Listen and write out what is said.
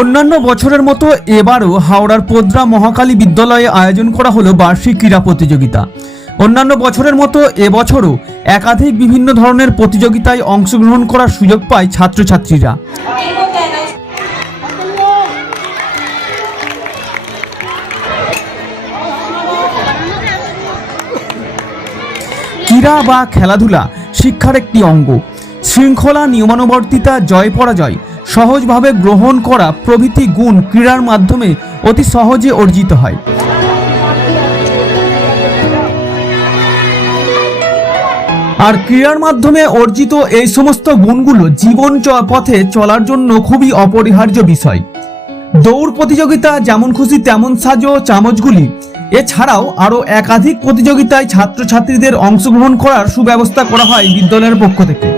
অন্যান্য বছরের মতো এবারও হাওড়ার পোদ্রা মহাকালী বিদ্যালয়ে আয়োজন করা হলো বার্ষিক ক্রীড়া প্রতিযোগিতা। অন্যান্য বছরের মতো এবছরও একাধিক বিভিন্ন ধরনের প্রতিযোগিতায় অংশগ্রহণ করার সুযোগ পায় ছাত্রছাত্রীরা। ক্রীড়া বা খেলাধুলা শিক্ষার একটি অঙ্গ। শৃঙ্খলা, নিয়মানুবর্তিতা, জয় পরাজয়, সহজভাবে গ্রহণ করা প্রভৃতি গুণ ক্রীড়ার মাধ্যমে অতি সহজে অর্জিত হয়। আর ক্রীড়ার মাধ্যমে অর্জিত এই সমস্ত গুণগুলো জীবন পথে চলার জন্য খুবই অপরিহার্য বিষয়। দৌড় প্রতিযোগিতা, যেমন খুশি তেমন সাজো চামচগুলি, এছাড়াও আরও একাধিক প্রতিযোগিতায় ছাত্রছাত্রীদের অংশগ্রহণ করার সুব্যবস্থা করা হয় বিদ্যালয়ের পক্ষ থেকে।